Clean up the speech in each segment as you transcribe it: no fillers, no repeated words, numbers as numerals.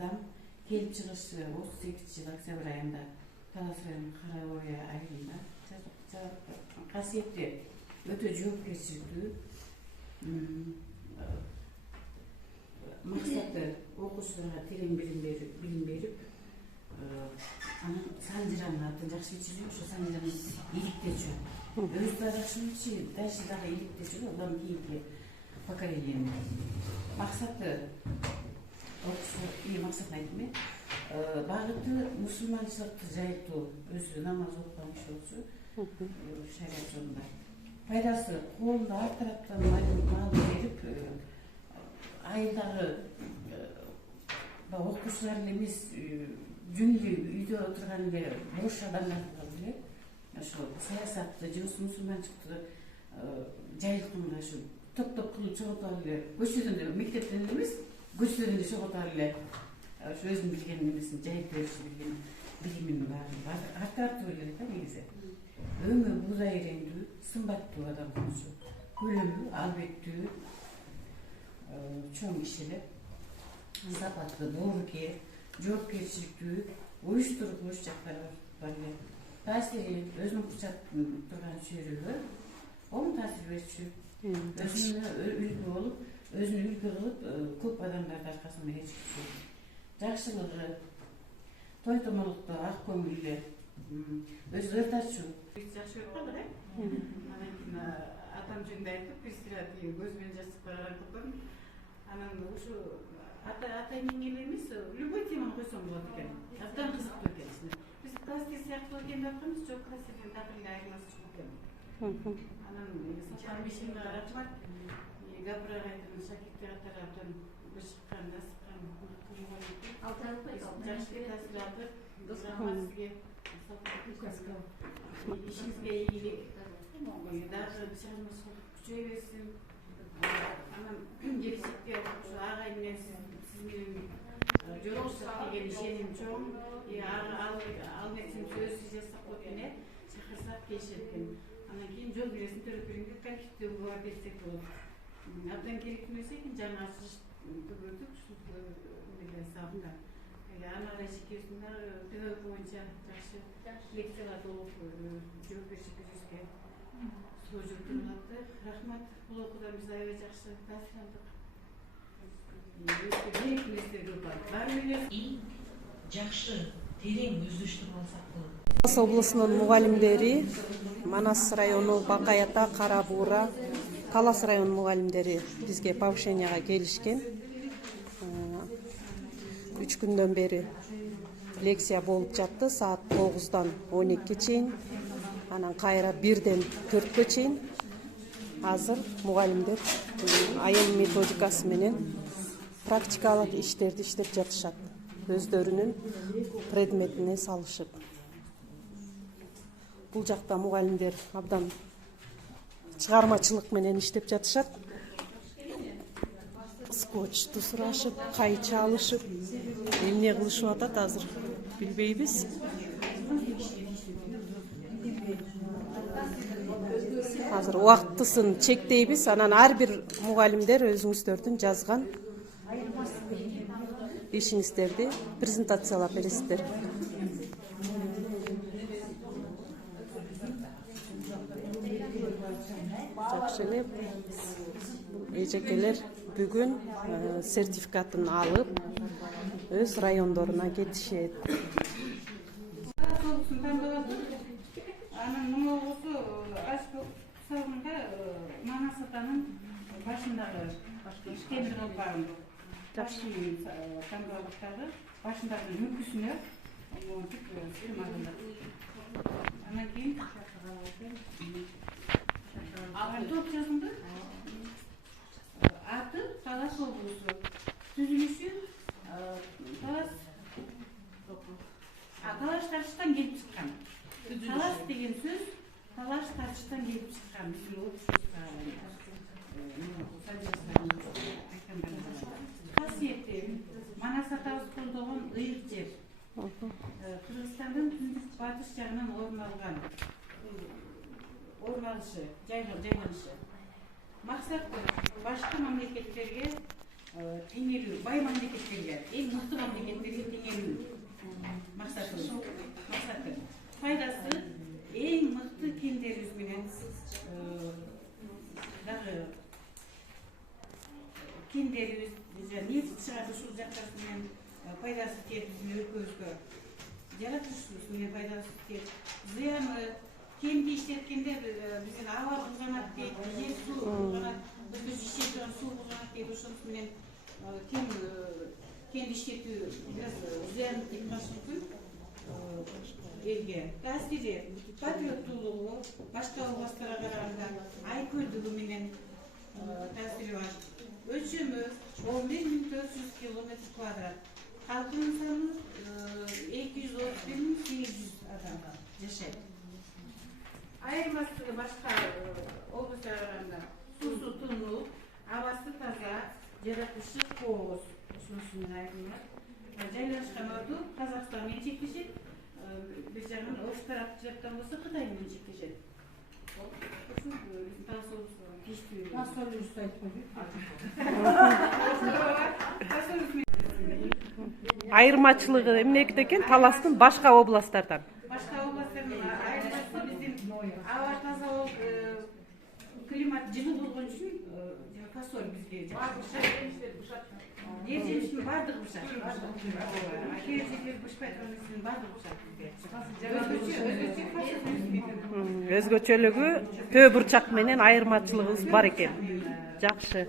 адам келип чыгышы 38-жылы октябрь айында Талас районунун Кара-Ой айылында касиетти өтө жоопкерчиликтүү максаты окуучуларга терең билим берип анан Санжиранын атын жакшы билчү, ошо Санжиранын иликтечү. Өзү да жакшы билчү, дальше дагы иликтечү, одан кийинки поколениянын максаты окуусу максатын айттым мен. Багыты мусулманчылыкты жайылтуу, өзү намаз окуган киши болчу, шариат жолунда. Пайдасы колунда ар тараптан мал берип, айылдагы окуучулар эле эмес, жүндүү үйдө отурган эле бош адамдар эле ошо саясатты же мусулманчылыкты жайылтканга ушу топ кылып чогултуп алып эле көчөдөн эле, мектептен эмес, көчөдөн эле чогултуп алып эле ошо өзүнүн билген эмесин жайып бериши, билген билимин баарын артырып эле да негизи. Өңү буудай реңдүү, сымбаттуу адам болчу, көлөмү албеттүү, чоң киши эле, сапаттуу, боорукер, жоопкерчиликтүү, уюштургуч жактары бар эле. Таасири өзүнүн курчап турган чөйрөгө оң таасир берчү. Өзүнө үлгү болуп, өзүнү үлгү кылып, көп адамдарды аркасында кечирчү. Жакшылыгы, той томолукта ак көңүл эле, өзү ырдачу. Жакшы көрүп калдык, анан кийин атам жөнүндө айтып, бир көзүмөн жаш чыгып барган кылдым. Анан ушу ата-энең эле эмес, любой теманы койсоң болот экен. Абдан кызыктуу экен. Биз класстер сыяктуу экен деп атканбыз, жок, класстер такыр эле айырмасы жок экен. Анан чармешимге рахмат. Гапырага айтам, шакирттер катары абдан бышыккан, насыккан, жакшы таасир алдык. Рахмат сизге. Ишиңизге ийгилик. Дагы чыгымыңыз күчөй берсин. Анан келечекте ушу агай менен сиз менен жолугушсак деген ишеним чоң. Ал нерсени сөзсүз жасап коюп эле чакырсак келишет экен. Анан кийин жол биресин төрөп берүүгө коллективдүү бар десек болот. Абдан керектүү нерсе экен, жаңы ачылыш көрдүк, ушул эле сабында. Аны ара чекесинде педагог боюнча жакшы лекцияларды окуп жоопкерчиликке жүзгөн. Рахмат, бул окуудан биз аябай жакшы таасир алдык. Керектүү нерселер көп бар. Баары менен жакшы, терең өздөштүрүп алсак болот. Талас облусунун мугалимдери, Манас району Бакай ата, Кара Буура, Талас районунун мугалимдери бизге повышенияга келишкен. 3 күндөн бери лекция болуп жатты, саат 9-дан 12-ге чейин, анан кайра 1-ден 4-кө чейин. Азыр мугалимдер айыл методикасы менен практикалык иштерди иштеп жатышат, өздөрүнүн предметине салышып. Бул жакта мугалимдер абдан чыгармачылык менен иштеп жатышат. Скотчту сурашып, кайчы алышып, эмне кылышып атат азыр билбейбиз. Азыр убактысын чектейбиз, анан ар бир мугалимдер өзүңүздөрдүн жазган ишиңиздерди презентациялап бересиздер. Жакшы эле, эжекелер бүгүн сертификатын алып, өз райондоруна кетишет. Анан муну салгында Манас атанын башындагы иштемир кылып барган. Жакшы тандабалыктагы башындагы мүкүсүнө анан кийин топ жазылды. Аты Талас облусу. Түзүлүшү Талаш Тартыштан келип чыккан. Талас деген сөз Талаш Тартыштан келип чыккан. Касиети Манас атабыз колдогон ыйык жер. Кыргызстандын түндүк батыш жагынан орун алган. Орун алышы, жайланышы. Максаты башка мамлекеттерге теңелүү, бай мамлекеттерге, эң мыкты мамлекеттерге теңелүү максаты. Пайдасы эң мыкты кендерибиз менен дагы кендерибиз нефть чыгат ушул жактар менен пайдасы тиет биздин өлкөбүзгө. Жаратылышыбыз менен пайдасы тиет. Зыяны кемди иштеткенде биздин аба кызганат дейт, жер суу кызганат, биз иштеп турган суу кызганат дейт. Ошонус менен кемди иштетүү бираз зыян тип калышы мүмкүн элге. Таасири патриоттуулугу башка областтарга караганда айкөлдүгү менен таасири бар. Өлчөмү 11.400 километр квадрат. Халкынын саны 231.800 адам жашайт. Айырмасы башка областтарга караганда суусу тунук, абасы таза, жаратылышы кооз. Ошонусу менен айырмалат. Жайлашкан орду Казакстан менен чектешет. Биз жагын ош тарапты жактан болсо Кытай менен чектешет. Ушул биздин талашыбыз тийиштүү. Асолюс айтпайбы? Айырмачылыгы эмнеде экен Таластын башка областтардан? Башка областтардан айырмасы биздин аба таза болуп, климат жылуу болгон үчүн фасоль бизге жакшы. Жер жемиштин баардыгы бышат. Кээ жерлер бышпай турган нерсенин баардыгы бышат. Өзгөчөлүгү төө бурчак менен айырмачылыгыбыз бар экен. Жакшы.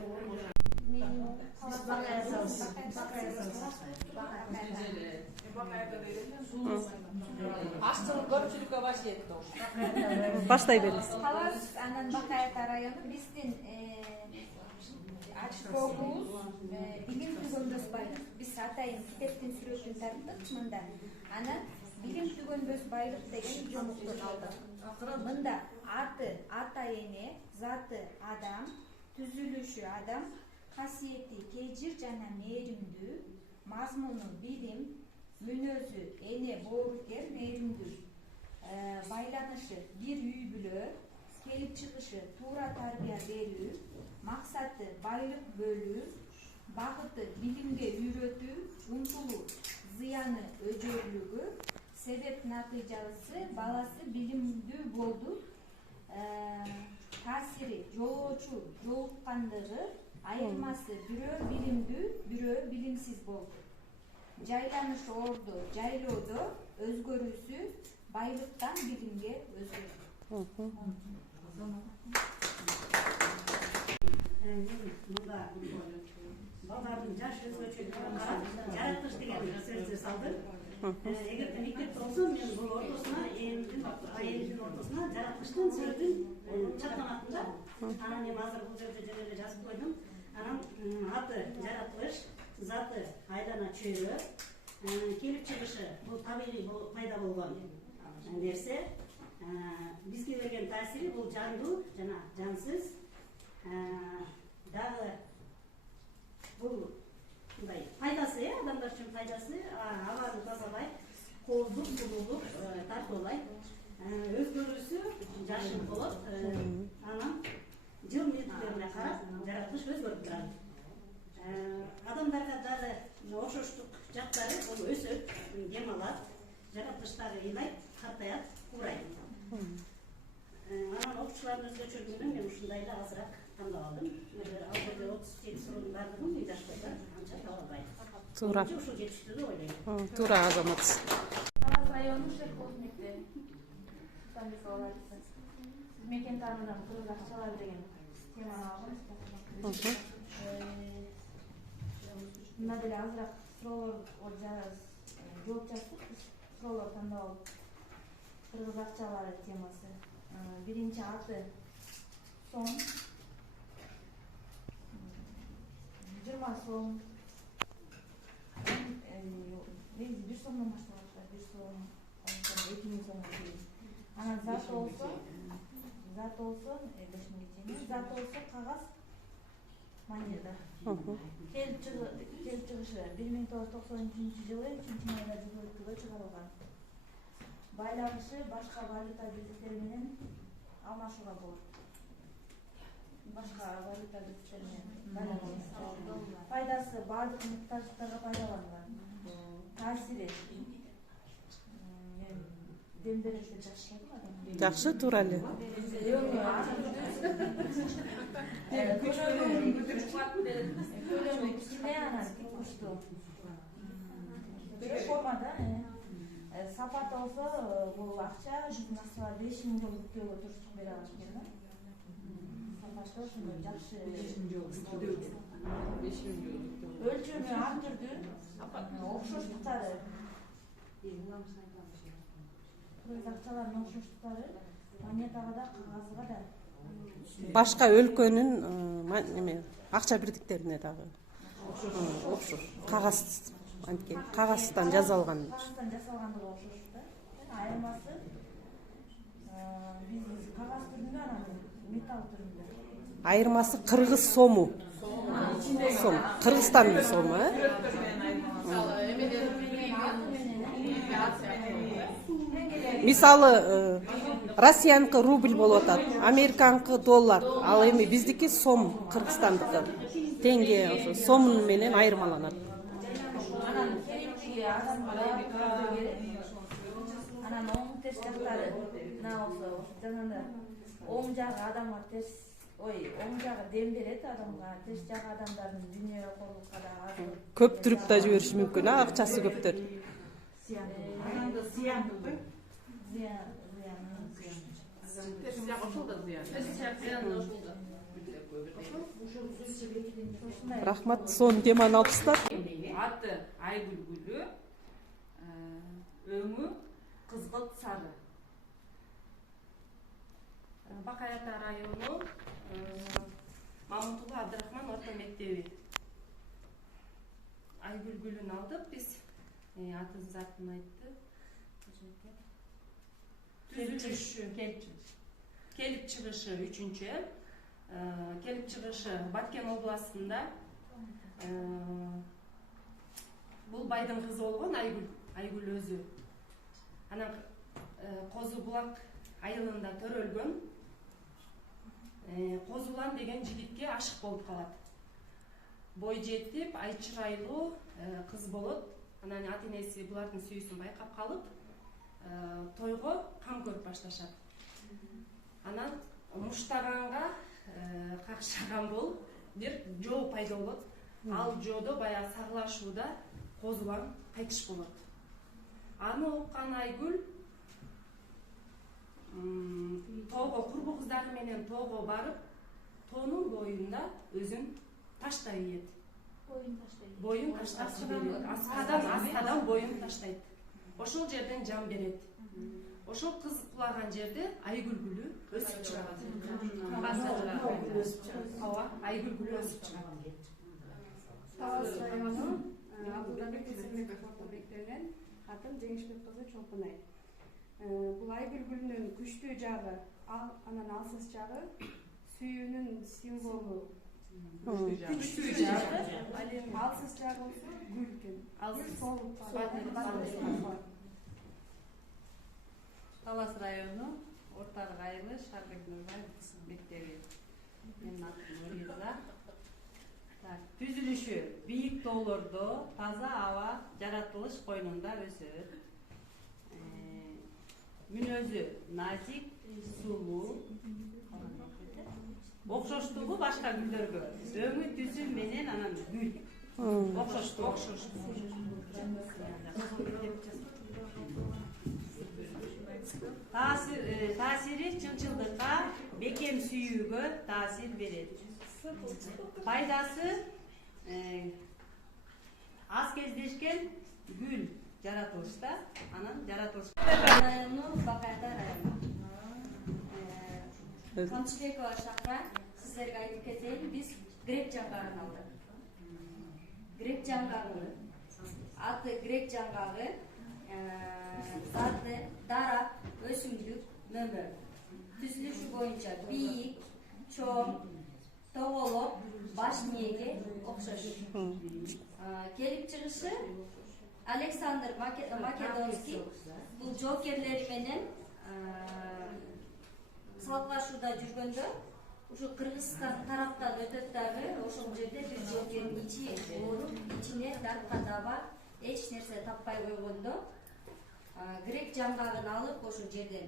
Аштыгы көпчүлүккө баштайт. Баштай бериңиз. Талас анан Бакайата району биздин ачкогубуз билим түгөнбөс байлык. Биз атайын китептин сүрөтүн тарттык мында. Анан билим түгөнбөс байлык деген жомуктун алдык. Мында аты ата эне, заты адам, түзүлүшү адам, касиети кежир жана мээримдүү, мазмуну билим, мүнөзү эне боорукер мээримдүү, байланышы бир үй бүлө, келип чыгышы туура тарбия берүү, максаты байлык бөлүү, багыты билимге үйрөтүү, умтулуу, зыяны өжөрлүгү, себеп натыйжасы баласы билимдүү болду, таасири жолоочу жолуккандыгы, айырмасы бирөө билимдүү, бирөө билимсиз болду. Жайланыш орду жайлоодо өзгөрүүсү байлыктан билимге өзгөрдү. Балдардын жаш өзгөчөлүгүнө карап, жаратылыш деген сөздү салдым. Эгерде мектепте болсо, мен бул ортосуна, айылдын ортосуна жаратылыштын сөзүн чаттанатым да. Анан мен азыр бул жерде жерге жазып койдум. Анан аты жаратылыш, заты айлана чөйрө, келип чыгышы бул табигый пайда болгон нерсе, бизге берген таасири бул жандуу жана жансыз. Дагы бул мындай пайдасы, адамдар үчүн пайдасы, абаны тазалайт, кооздук, сулуулук тартуулайт, өзгөрүүсү жашыл болот. Анан жыл мезгилдерине карап жаратылыш өзгөрүп турат. Адамдарга дагы окшоштук жактары бул өсөт, дем алат, жаратылыштары ыйлайт, картаят, куурайт. Анан окуучулардын өзгөчөлүгүнөн мен ушундай эле азыраак тандап алдым. Ал жерде 37 суроонун баардыгын мен жазып койсом, анча таба албайм. Туура. Ушул жетиштүү деп ойлойм. Туура азамат. Талас району Шеркоз мектеби. Сиз мекен таанудан кыргыз акчалары деген теманы алдыңыз. Мына деле азыраак суроолор жооп жаздык. Суроолор тандап алып кыргыз акчалары темасы. Биринчи аты сом, 20 сом. Негизи 1 сомдон башталат, 1 сом, 2000 сомго чейин. Анан зат болсо 5000 чейин. Зат болсо кагаз монета. Келип чыгышы 1993 жылы 3-майда жогоркуга чыгарылган. Байланышы башка валюта биздиктери менен алмашууга болот. башка валюта бүткөн менен пайдасы баардык муктаждыктарга пайдаланган. Таасири демдеректе жакшы адам. Жакшы, туура эле. Көлөмү кичине анан кушту. Формада сапат болсо бул акча биздин акчалар 5 000 жол өткөгө туруштук бере алыш экен да. Сапатта ошондой жакшы 5 000 жол өлчөмү ар түрдүү окшоштуктары акчалардын окшоштуктары монетага да кагазга да Башка өлкөнүн неме акча бирдиктерине дагы окшош. Кагаз антке кагаздан жасалган. Кагаздан жасалгандыгы окшош да. Айырмасы биз кагаз түрүндө анан металл түрүндө. Айырмасы кыргыз сому. Сом. Кыргызстандын сому, Мисалы, Россияныкы рубль болуп атат, Американыкы доллар, ал эми биздики сом, Кыргызстандыкы теңге, ошо сомун менен айырмаланат. Анан керектиги адамга керек. Анан оң терс жактары мына болсо жанагы оң жагы адамга терс, оң жагы дем берет адамга, терс жагы адамдардын дүйнө корлукка да аз. Көп түрүп да жибериши мүмкүн, акчасы көптөр. Ананда зыян болбойт. Рахмат, сонун теманы алыпсыздар. Аты Айгүл гүлү, өңү кызгылт сары. Бакай Ата району Мамутулла Абдрахман орто мектеби. Айгүл гүлүн алдык биз. Атын затын айтты. Келип чыгышы 3-чү. Келип чыгышы Баткен областында. Бул байдын кызы болгон Айгүл өзү. Анан Козу булак айылында төрөлгөн. Козулан деген жигитке ашык болуп калат. Бой жетип, ай чырайлуу кыз болот. Анан ата-энеси булардын сүйүүсүн байкап калып, тойго кам көрүп башташат. Анан муштаганга какшаган болуп, бир жоо пайда болот. Ал жоодо баягы сагылашууда Козулан кайтыш болот. Аны уккан Айгүл тоого курбу кыздары менен тоого барып, тоонун боюнда өзүн таштай ийет. Боюн таштап жиберет. Аскадан боюн таштайт. Ошол жерден жан берет. Ошол кыз кулаган жерде Айгүл гүлү өсүп чыгат. Айгүл гүлү өсүп чыгат. Талас району Абдулбек Эсенбеков орто мектебинен атым Жеңишбек кызы Чолпунай. Бул Айгүл гүлүнүн күчтүү жагы, анан алсыз жагы сүйүүнүн символу. Күчтүү жагы, алсыз жагы болсо гүл экен. Талас району Ортарык айылы Шарбек Нурбаев мектеби. Менин атым Нуриза. Түзүлүшү бийик тоолордо таза аба жаратылыш койнунда өсөт. Мүнөзү назик, сулуу. Окшоштугу башка гүлдөргө. Өңү түзү менен анан гүл. Окшоштугу. Таасири чынчылдыкка, бекем сүйүүгө таасир берет. Пайдасы аз кездешкен гүл жаратылышта, анан жаратылыш. Бакайда району. Камчыбекова шакра сиздерге айтып кетейин, биз грек жаңгагын алдык. Грек жаңгагы аты грек жаңгагы, заты дарак, өсүмдүк, мөмө. Түзүлүшү боюнча бийик, чоң, тоголоп, баш ниеге окшош. Келип чыгышы Александр Македонский бул жоокерлери менен салгылашууда жүргөндө Ушу Кыргызстан тараптан өтөт дагы ошол жерде бир жердин ичи ооруп, ичине дартка даба эч нерсе таппай койгондо грек жаңгагын алып ошол жерден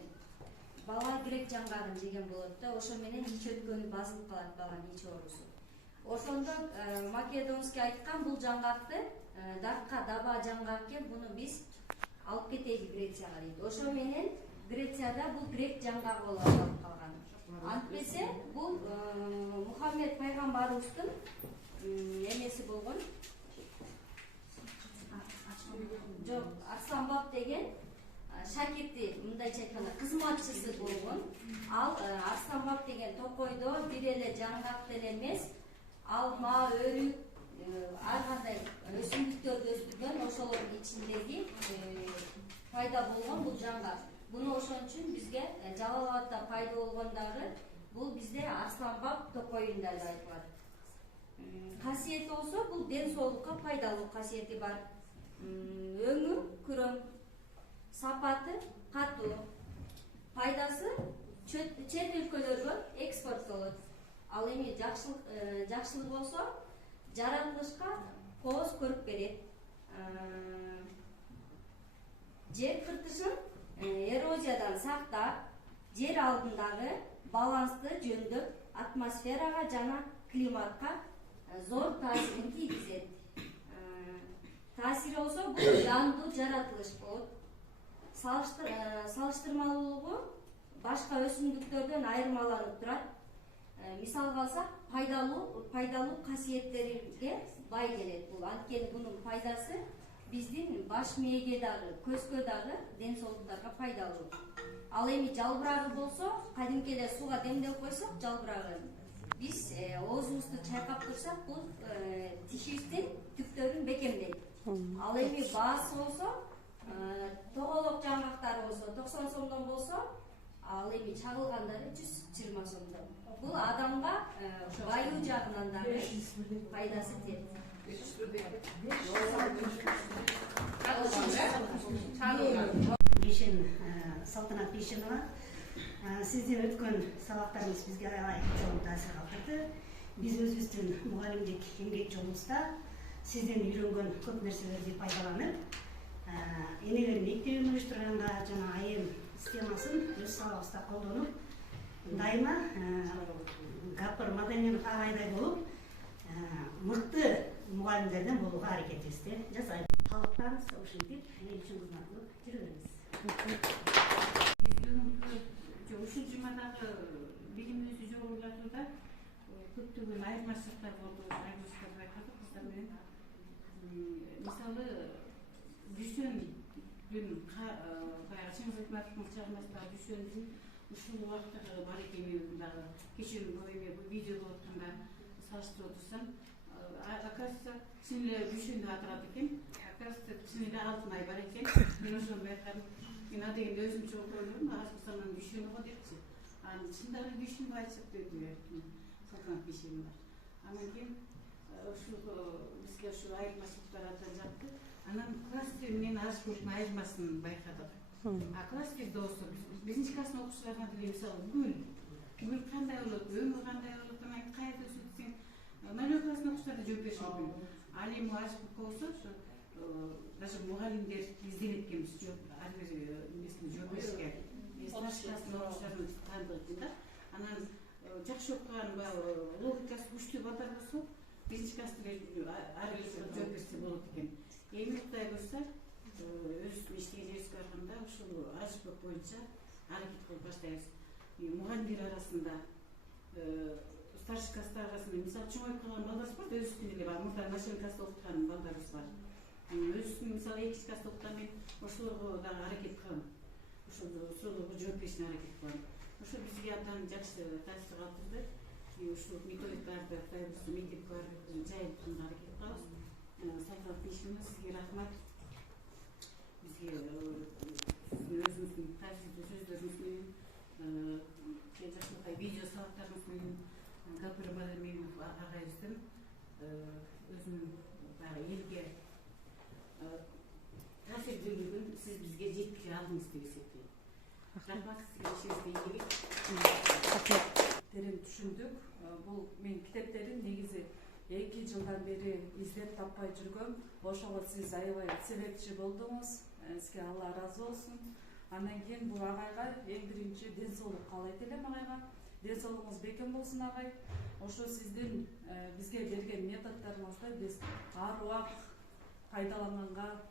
бала грек жаңгагын жеген болот да, ошо менен ич өткөнү басылып калат баланын ич оорусу. Ошондо Македонский айткан бул жаңгакты дартка даба жаңгак экен, буну биз алып кетели Грецияга дейт. Ошо менен Грецияда бул грек жаңгагы болуп калып калган. Антпесе бул Мухаммед пайгамбарыбыздын эмеси болгон. Жок, Арсланбап деген шакирти, мындайча айтканда кызматчысы болгон. Ал Арсланбап деген токойдо бир эле жаңгак деле эмес, алма, өрүк, ар кандай өсүмдүктөрдү өстүргөн, ошолордун ичиндеги пайда болгон бул жаңгак. Буну ошон үчүн бизге Жалал Абадда пайда болгондагы бул бизде Арсланбап токойунда деп айтылат. Касиети болсо бул ден соолукка пайдалуу касиети бар. Өңү күрөң, сапаты катуу, пайдасы чет өлкөлөргө экспорттолот. Ал эми жакшылык болсо жаратылышка кооз көрүп берет. Жер кыртышын эрозиядан сактап, жер алдындагы балансты жөндөп, атмосферага жана климатка зор таасирин тийгизет. Таасири болсо бул жандуу жаратылыш болот. Салыштырмалуулугу башка өсүмдүктөрдөн айырмаланып турат. Мисалга алсак, пайдалуу касиеттерге бай келет бул. Анткени бунун пайдасы биздин баш мээге дагы, көзгө дагы, ден соолуктарга пайдалуу. Ал эми жалбырагы болсо, кадимки эле сууга демдеп койсок, жалбырагын биз оозубузду чайкап турсак, бул тишибиздин түктөрүн бекемдейт. Ал эми баасы болсо, тоголок жаңгактары болсо 90 сомдон болсо, ал эми чагылгандары 120 сомдон. Бул адамга баюу жагынан дагы пайдасы тиет. Бейшен Салтанат Бейшенова, сиздин өткөн сабактарыңыз бизге аябай чоң таасир калтырды. Биз өзүбүздүн мугалимдик эмгек жолубузда сизден үйрөнгөн көп нерселерди пайдаланып, энелер мектебин уюштурганга жана айым системасын өз сабагыбызда колдонуп, дайыма Гапыр Маданиянов агайдай болуп, мыкты мугалимдерден болууга аракетибизди жасайбыз. Халыктан ушинтип, эл үчүн кызмат кылып жүрөбүз. Ушул жумадагы билимибизди жогорулатууда көптөгөн айырмачылыктар болду. Айырмачылыктарды байкадык кыздар менен. Мисалы, Дүйшөнбүн баягы Чыңгыз Айтматовдун чыгармасындагы Дүйшөнбүн ушул убакыттагы бар экенин дагы кечээ бу видео болуп атканда салыштырып отурсам, оказывается, чын эле Дүйшөндү атырат экен. Оказывается, чын эле алтын ай бар экен. Мен ошону байкадым. Мен адегенде өзүмчө ойлодум, Асылсанын Дүйшөнү го депчи. Анан чындагы Дүйшөнбү айтышат деди Салтанат Бейшенова. Анан кийин ушул бизге ушул айырмачылыктар абдан жакты. Анан класстер менен ажыктын айырмасын байкадык. А класстерде болсо биринчи класстын окуучуларына деле мисалы гүл кандай болот, өңү кандай болот, анан кайда өсөт десең, нөлөө класстын окуучулары жооп бериши мүмкүн. Ал эми ажыктыкка болсо даже мугалимдер изденет экенбиз ар бир нерсени жооп беришке. Старший класстын окуучуларын таандык экен да. Анан жакшы окуган логикасы күчтүү балдар болсо, биринчи класста ар бир жооп берсе болот экен. Эми Кудай көрсө, өзүбүздүн иштеген жерибизге барганда ушул ажыктык боюнча аракет кылып баштайбыз. Мугалимдер арасында, старший класстар арасында мисалы чоңоюп калган балдарыбыз бар, өзүбүздүн эле бар. Мурда начальный класста окуткан балдарыбыз бар. Өзүбүздүн мисалы экинчи класста окуткан мен ошолорго дагы аракет кылам. Ошол суроолорго жооп беришине аракет кылам. Ошол бизге абдан жакшы таасир калтырды. Ушул методикаларды Кытайбыздын мектепке барып жайылып турганга аракет кылабыз. Салтанат Бейшенова, сизге рахмат. Бизге өзүңүздүн таасирдүү сөздөрүңүз менен, жакшылыкай видео сабактарыңыз менен Гапыр Маданиянов агайыбыздын өзүнүн баягы элге таасирдүүлүгүн сиз бизге жеткизе алдыңыз деп эсептейм. Рахмат, сизге ишиңизге ийгилик. терең түшүндүк. Бул мен китептерин негизи 2 жылдан бери издеп таппай жүргөм. Ошого сиз аябай себепчи болдуңуз. Сизге Алла ыраазы болсун. Андан кийин бул агайга эң биринчи ден соолук каалайт элем агайга. Ден соолугуңуз бекем болсун агай. Ошо сиздин бизге берген методдоруңузду биз ар убак пайдаланганга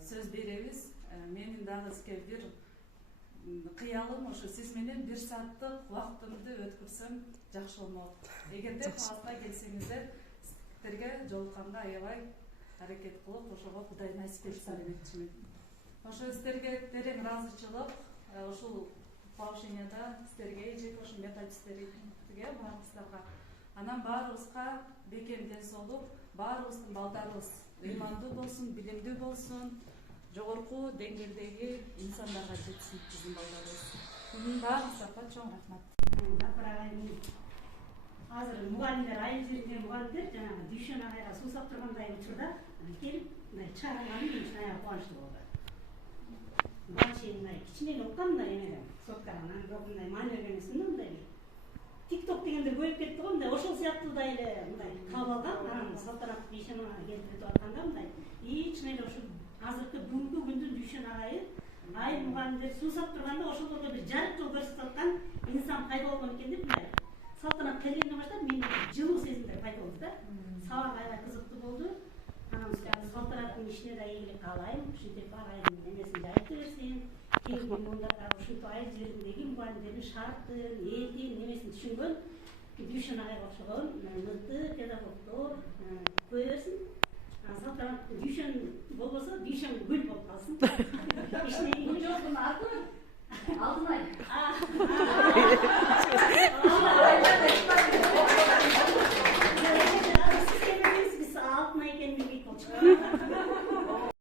сөз беребиз. Менин дагы сизге бир кыялым ошо сиз менен 1 сааттык убактымды өткөрсөм жакшы болмок. Эгерде Таласка келсеңиздер, сиздерге жолукканга аябай аракет кылып, ошого Кудай насип этсин демекчимин. Ошо сиздерге терең ыраазычылык, ушул повышенияда сиздерге же ошо методисттерге баарыңыздарга. Анан баарыбызга бекем ден соолук, баарыбыздын балдарыбыз ыймандуу болсун, билимдүү болсун, жогорку деңгээлдеги инсандарга жетсин биздин балдарыбыз. Баарыңыздарга чоң рахмат. Азыр мугалимдер, айыл жеринде мугалимдер жанагы Дүйшөн агайга суусап тургандай учурда келип мындай чыгарылганы мен үчүн аябай кубанычтуу болду. Балчы мындай кичине оккам мындай эмеден соттарынан бирок мындай маани берген эмесмин да мындай тикток дегендер көбөйүп кетти го мындай ошол сыяктуудай эле мындай таап алгам анан салтанаттуу Дүйшөн келтирип атканда мындай чын эле ушул азыркы бүгүнкү күндүн Дүйшөн агайы айыл мугалимдер суусап турганда ошолорго бир жарык жол көрсөтүп аткан инсан пайда болгон экен деп мындай салтанат келгенден баштап менде жылуу сезимдер пайда болду да. Сабак аябай кызыктуу болду. Анан салтанаттын ишине да ийгилик каалайм. Ушинтип агайдын эмесин жайыта берсин. Келген мундага ушинтип айыл жериндеги мугалимдердин шарттын, элдин немесин түшүнгөн Дүйшөн агайга окшогон мыкты педагогдор көбөйсүн. Салтанат Дүйшөн болбосо Дүйшөн гүл